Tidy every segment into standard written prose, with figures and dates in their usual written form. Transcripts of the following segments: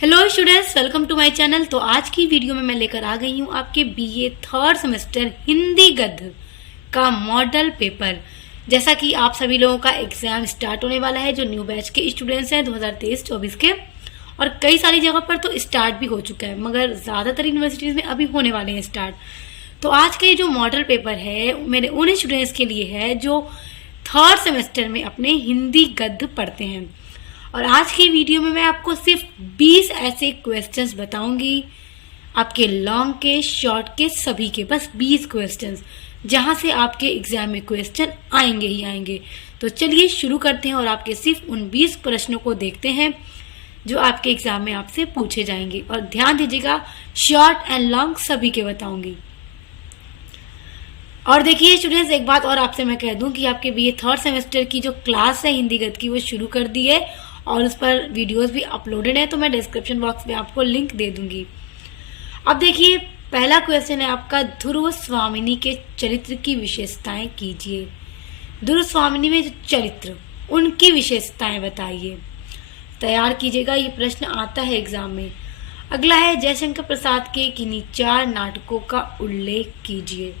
Hello students, welcome to my channel. तो आज की वीडियो में मैं लेकर आ गई हूँ आपके बीए थर्ड सेमेस्टर हिंदी गद्य का मॉडल पेपर। जैसा कि आप सभी लोगों का एग्जाम स्टार्ट होने वाला है, जो न्यू बैच के स्टूडेंट्स हैं 2023-24 के, और कई सारी जगह पर तो स्टार्ट भी हो चुका है, मगर ज़्यादातर यूनिवर्सिटीज़ में अभी होने वाले हैं स्टार्ट। तो आज का ये जो मॉडल पेपर है मेरे उन स्टूडेंट्स के लिए है जो थर्ड सेमेस्टर में अपने हिंदी गद्य पढ़ते हैं। और आज की वीडियो में मैं आपको सिर्फ 20 ऐसे क्वेश्चंस बताऊंगी, आपके लॉन्ग के, शॉर्ट के, सभी के, बस 20 क्वेश्चंस, जहां से आपके एग्जाम में क्वेश्चन आएंगे ही आएंगे। तो चलिए शुरू करते हैं और आपके सिर्फ उन 20 प्रश्नों को देखते हैं जो आपके एग्जाम में आपसे पूछे जाएंगे। और ध्यान दीजिएगा, शॉर्ट एंड लॉन्ग सभी के बताऊंगी। और देखिए स्टूडेंट्स, एक बात और आपसे मैं कह दूं कि आपके बीए थर्ड सेमेस्टर की जो क्लास है हिंदी गद्य की, वो शुरू कर दी है और उस पर वीडियोस भी अपलोडेड है, तो मैं डिस्क्रिप्शन बॉक्स में आपको लिंक दे दूंगी। अब देखिए, पहला क्वेश्चन है आपका, ध्रुव स्वामिनी के चरित्र की विशेषताएं कीजिए। ध्रुव स्वामिनी में जो चरित्र, उनकी विशेषताएं बताइए। तैयार कीजिएगा, ये प्रश्न आता है एग्जाम में। अगला है, जयशंकर प्रसाद के किन्हीं 4 नाटकों का उल्लेख कीजिए।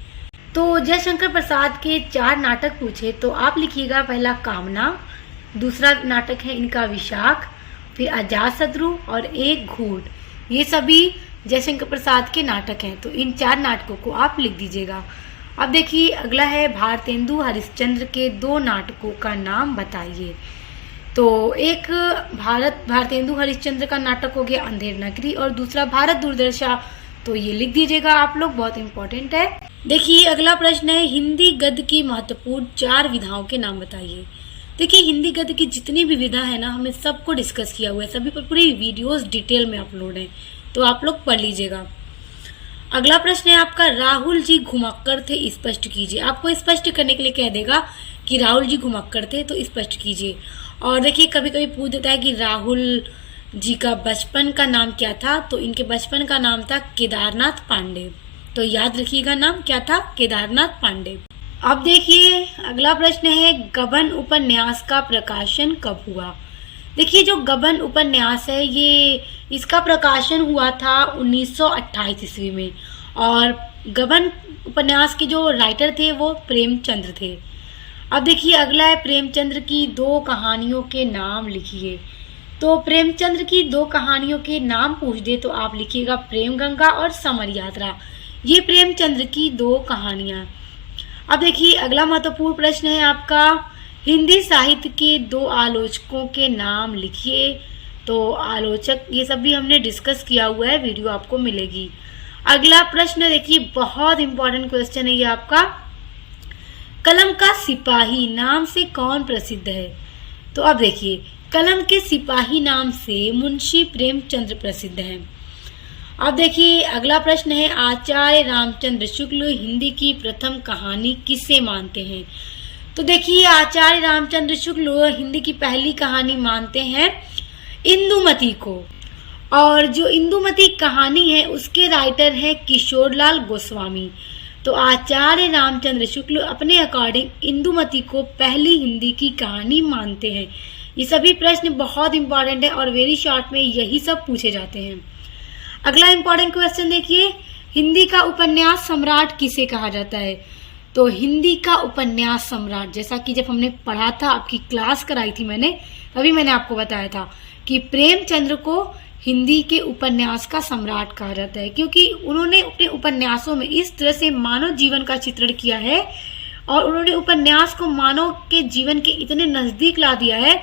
तो जयशंकर प्रसाद के 4 नाटक पूछे तो आप लिखिएगा, पहला कामना, दूसरा नाटक है इनका विशाख, फिर अजातशत्रु और एक घूट। ये सभी जयशंकर प्रसाद के नाटक हैं, तो इन 4 नाटकों को आप लिख दीजिएगा। अब देखिए, अगला है, भारतेंदु हरिश्चंद्र के 2 नाटकों का नाम बताइए। तो एक भारतेंदु हरिश्चंद्र का नाटक हो गया अंधेर नगरी, और दूसरा भारत दुर्दशा, तो ये लिख दीजिएगा आप लोग, बहुत इंपॉर्टेंट है। देखिए, अगला प्रश्न है, हिंदी गद्य की महत्वपूर्ण 4 विधाओं के नाम बताइए। देखिए, हिंदी गद्य की जितनी भी विधा है ना, हमने सबको डिस्कस किया हुआ है, सभी पर पूरी वीडियोस डिटेल में अपलोड है, तो आप लोग पढ़ लीजिएगा। अगला प्रश्न है आपका, राहुल जी घुमक्कड़ थे, स्पष्ट कीजिए। आपको स्पष्ट करने के लिए कह देगा कि राहुल जी घुमक्कड़ थे, तो स्पष्ट कीजिए। और देखिए, कभी कभी पूछ देता है कि राहुल जी का बचपन का नाम क्या था, तो इनके बचपन का नाम था केदारनाथ पांडे, तो याद रखिएगा नाम क्या था, केदारनाथ पांडे। अब देखिए, अगला प्रश्न है, गबन उपन्यास का प्रकाशन कब हुआ। देखिए, जो गबन उपन्यास है, ये इसका प्रकाशन हुआ था 1928 ईस्वी में, और गबन उपन्यास के जो राइटर थे वो प्रेमचंद्र थे। अब देखिए, अगला है, प्रेमचंद्र की 2 कहानियों के नाम लिखिए। तो प्रेमचंद्र की 2 कहानियों के नाम पूछ दे तो आप लिखिएगा, प्रेम गंगा और समर यात्रा। ये प्रेमचंद्र की 2 कहानियां। अब देखिए, अगला महत्वपूर्ण प्रश्न है आपका, हिंदी साहित्य के 2 आलोचकों के नाम लिखिए। तो आलोचक, ये सब भी हमने डिस्कस किया हुआ है, वीडियो आपको मिलेगी। अगला प्रश्न देखिए, बहुत इंपॉर्टेंट क्वेश्चन है ये आपका, कलम का सिपाही नाम से कौन प्रसिद्ध है। तो अब देखिए, कलम के सिपाही नाम से मुंशी प्रेमचंद्र प्रसिद्ध हैं। अब देखिए, अगला प्रश्न है, आचार्य रामचंद्र शुक्ल हिंदी की प्रथम कहानी किसे मानते हैं। तो देखिए, आचार्य रामचंद्र शुक्ल हिंदी की पहली कहानी मानते हैं इंदुमती को, और जो इंदुमती कहानी है उसके राइटर हैं किशोरलाल गोस्वामी। तो आचार्य रामचंद्र शुक्ल अपने अकॉर्डिंग इंदुमती को पहली हिंदी की कहानी मानते हैं। ये सभी प्रश्न बहुत इंपॉर्टेंट है और वेरी शॉर्ट में यही सब पूछे जाते हैं। अगला इंपॉर्टेंट क्वेश्चन देखिए, हिंदी का उपन्यास सम्राट किसे कहा जाता है। तो हिंदी का उपन्यास सम्राट, जैसा कि जब हमने पढ़ा था, आपकी क्लास कराई थी मैंने, तभी मैंने आपको बताया था कि प्रेमचंद्र को हिंदी के उपन्यास का सम्राट कहा जाता है, क्योंकि उन्होंने अपने उपन्यासों में इस तरह से मानव जीवन का चित्रण किया है, और उन्होंने उपन्यास को मानव के जीवन के इतने नजदीक ला दिया है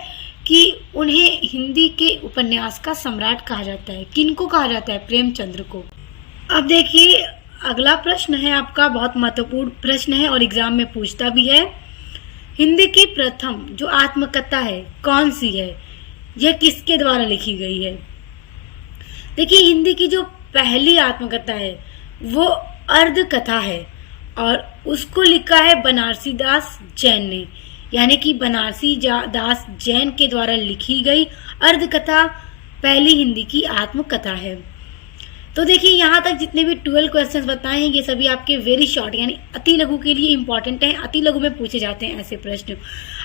कि उन्हें हिंदी के उपन्यास का सम्राट कहा जाता है। किनको कहा जाता है, प्रेमचंद्र को। अब देखिए, अगला प्रश्न है आपका, बहुत महत्वपूर्ण प्रश्न है और एग्जाम में पूछता भी है, हिंदी की प्रथम जो आत्मकथा है कौन सी है, यह किसके द्वारा लिखी गई है। देखिए, हिंदी की जो पहली आत्मकथा है वो अर्ध कथा है, और उसको लिखा है बनारसी दास जैन ने, यानी कि बनारसी दास जैन के द्वारा लिखी गई अर्धकथा पहली हिंदी की आत्मकथा है। तो देखिए, यहाँ तक जितने भी 12 क्वेश्चंस बताए हैं, ये सभी आपके वेरी शॉर्ट यानी अति लघु के लिए इंपॉर्टेंट हैं, अति लघु में पूछे जाते हैं ऐसे प्रश्न।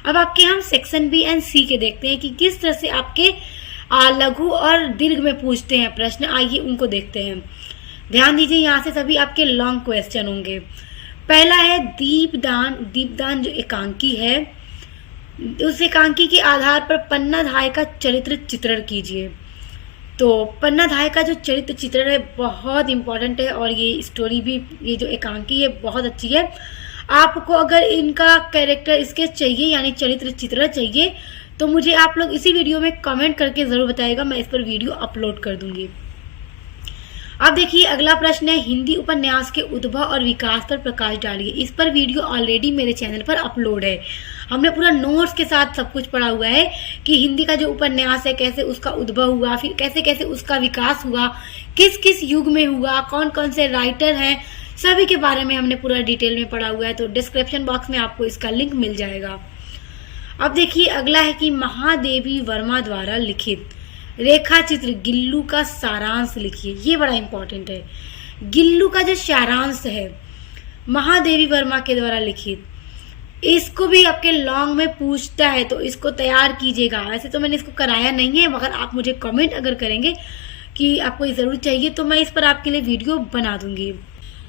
अब आपके हम सेक्शन बी एंड सी के देखते हैं कि किस तरह से आपके लघु और दीर्घ में पूछते हैं प्रश्न, आइए उनको देखते हैं। ध्यान दीजिए, यहाँ से सभी आपके लॉन्ग क्वेश्चन होंगे। पहला है दीपदान। दीपदान जो एकांकी है, उस एकांकी के आधार पर पन्नाधाय का चरित्र चित्रण कीजिए। तो पन्नाधाय का जो चरित्र चित्रण है बहुत इंपॉर्टेंट है, और ये स्टोरी भी, ये जो एकांकी है बहुत अच्छी है। आपको अगर इनका कैरेक्टर स्केच चाहिए यानी चरित्र चित्रण चाहिए तो मुझे आप लोग इसी वीडियो में कमेंट करके ज़रूर बताइएगा, मैं इस पर वीडियो अपलोड कर दूंगी। अब देखिए अगला प्रश्न है, हिंदी उपन्यास के उद्भव और विकास पर प्रकाश डालिए। इस पर वीडियो ऑलरेडी मेरे चैनल पर अपलोड है। हमने पूरा नोट्स के साथ सब कुछ पढ़ा हुआ है कि हिंदी का जो उपन्यास है कैसे उसका उद्भव हुआ, फिर कैसे कैसे उसका विकास हुआ, किस किस युग में हुआ, कौन कौन से राइटर हैं, सभी के बारे में हमने पूरा डिटेल में पढ़ा हुआ है। तो डिस्क्रिप्शन बॉक्स में आपको इसका लिंक मिल जाएगा। अब देखिए अगला है कि महादेवी वर्मा द्वारा लिखित रेखा चित्र गिल्लू का सारांश लिखिए। ये बड़ा इंपॉर्टेंट है। गिल्लू का जो सारांश है महादेवी वर्मा के द्वारा लिखित, इसको भी आपके लॉन्ग में पूछता है, तो इसको तैयार कीजिएगा। वैसे तो मैंने इसको कराया नहीं है, मगर आप मुझे कमेंट अगर करेंगे कि आपको ये जरूर चाहिए तो मैं इस पर आपके लिए वीडियो बना दूंगी।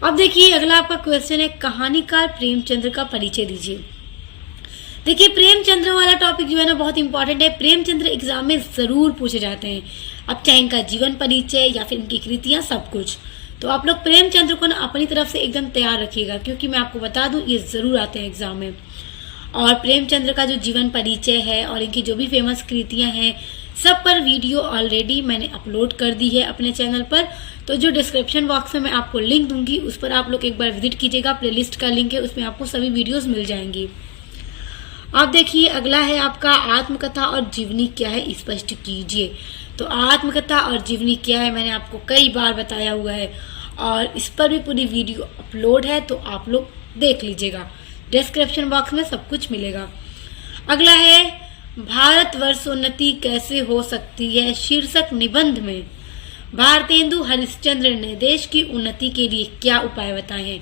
अब देखिए अगला आपका क्वेश्चन है, कहानीकार प्रेमचंद्र का परिचय दीजिए। देखिए प्रेमचंद्र वाला टॉपिक जो है ना बहुत इंपॉर्टेंट है। प्रेमचंद्र एग्जाम में जरूर पूछे जाते हैं, अब चाहे इनका जीवन परिचय या फिर इनकी कृतियां, सब कुछ। तो आप लोग प्रेमचंद्र को ना अपनी तरफ से एकदम तैयार रखिएगा, क्योंकि मैं आपको बता दूं ये जरूर आते हैं एग्जाम में। और प्रेमचंद्र का जो जीवन परिचय है और इनकी जो भी फेमस कृतियां हैं सब पर वीडियो ऑलरेडी मैंने अपलोड कर दी है अपने चैनल पर। तो जो डिस्क्रिप्शन बॉक्स में मैं आपको लिंक दूंगी उस पर आप लोग एक बार विजिट कीजिएगा। प्लेलिस्ट का लिंक है, उसमें आपको सभी वीडियोज मिल जाएंगी। अब देखिए अगला है आपका आत्मकथा और जीवनी क्या है स्पष्ट कीजिए। तो आत्मकथा और जीवनी क्या है मैंने आपको कई बार बताया हुआ है, और इस पर भी पूरी वीडियो अपलोड है, तो आप लोग देख लीजिएगा। डिस्क्रिप्शन बॉक्स में सब कुछ मिलेगा। अगला है भारतवर्षोन्नति कैसे हो सकती है शीर्षक निबंध में भारतेंदु हरिश्चंद्र ने देश की उन्नति के लिए क्या उपाय बताए हैं।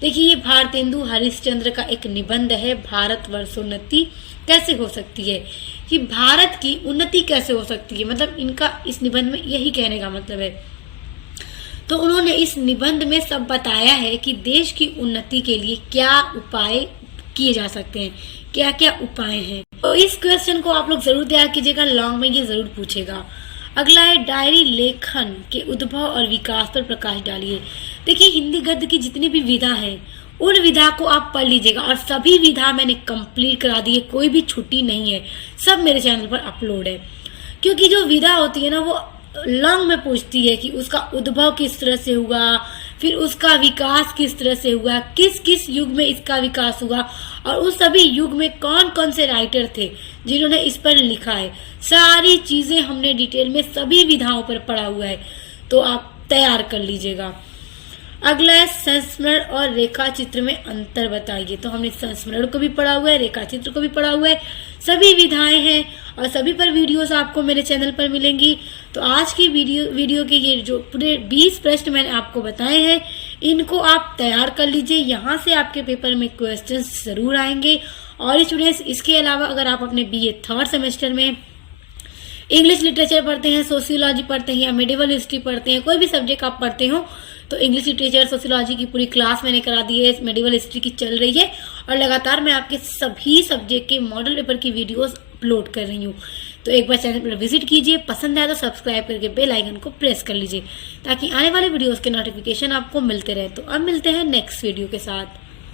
देखिए ये भारतेंदु हरिश्चंद्र का एक निबंध है, भारतवर्षोन्नति कैसे हो सकती है, कि भारत की उन्नति कैसे हो सकती है, मतलब इनका इस निबंध में यही कहने का मतलब है। तो उन्होंने इस निबंध में सब बताया है कि देश की उन्नति के लिए क्या उपाय किए जा सकते हैं, क्या क्या उपाय हैं। तो इस क्वेश्चन को आप लोग जरूर तैयार कीजिएगा, लॉन्ग में ये जरूर पूछेगा। अगला है डायरी लेखन के उद्भव और विकास पर प्रकाश डालिए। देखिए हिंदी गद्य की जितनी भी विधा है उन विधा को आप पढ़ लीजिएगा, और सभी विधा मैंने कंप्लीट करा दी है, कोई भी छुट्टी नहीं है, सब मेरे चैनल पर अपलोड है। क्योंकि जो विधा होती है ना वो लॉन्ग में पूछती है कि उसका उद्भव किस तरह से हुआ, फिर उसका विकास किस तरह से हुआ, किस किस युग में इसका विकास हुआ, और उस सभी युग में कौन कौन से राइटर थे जिन्होंने इस पर लिखा है। सारी चीजें हमने डिटेल में सभी विधाओं पर पढ़ा हुआ है, तो आप तैयार कर लीजिएगा। अगला है संस्मरण और रेखा चित्र में अंतर बताइए। तो हमने संस्मरण को भी पढ़ा हुआ है, रेखा चित्र को भी पढ़ा हुआ है, सभी विधाएं हैं और सभी पर वीडियोस आपको मेरे चैनल पर मिलेंगी। तो आज की वीडियो के ये जो पूरे 20 प्रश्न मैंने आपको बताए हैं इनको आप तैयार कर लीजिए, यहाँ से आपके पेपर में क्वेश्चंस जरूर आएंगे। और स्टूडेंट्स इसके अलावा अगर आप अपने BA 3rd सेमेस्टर में इंग्लिश लिटरेचर पढ़ते हैं, सोशियोलॉजी पढ़ते हैं या मेडिवल हिस्ट्री पढ़ते हैं, कोई भी सब्जेक्ट आप पढ़ते हो, तो इंग्लिश लिटरेचर सोशियोलॉजी की पूरी क्लास मैंने करा दी है, मेडिवल हिस्ट्री की चल रही है, और लगातार मैं आपके सभी सब्जेक्ट के मॉडल पेपर की वीडियोस अपलोड कर रही हूँ। तो एक बार चैनल पर विजिट कीजिए, पसंद आए तो सब्सक्राइब करके बेल आइकन को प्रेस कर लीजिए ताकि आने वाले वीडियोस के नोटिफिकेशन आपको मिलते रहे। तो अब मिलते हैं नेक्स्ट वीडियो के साथ।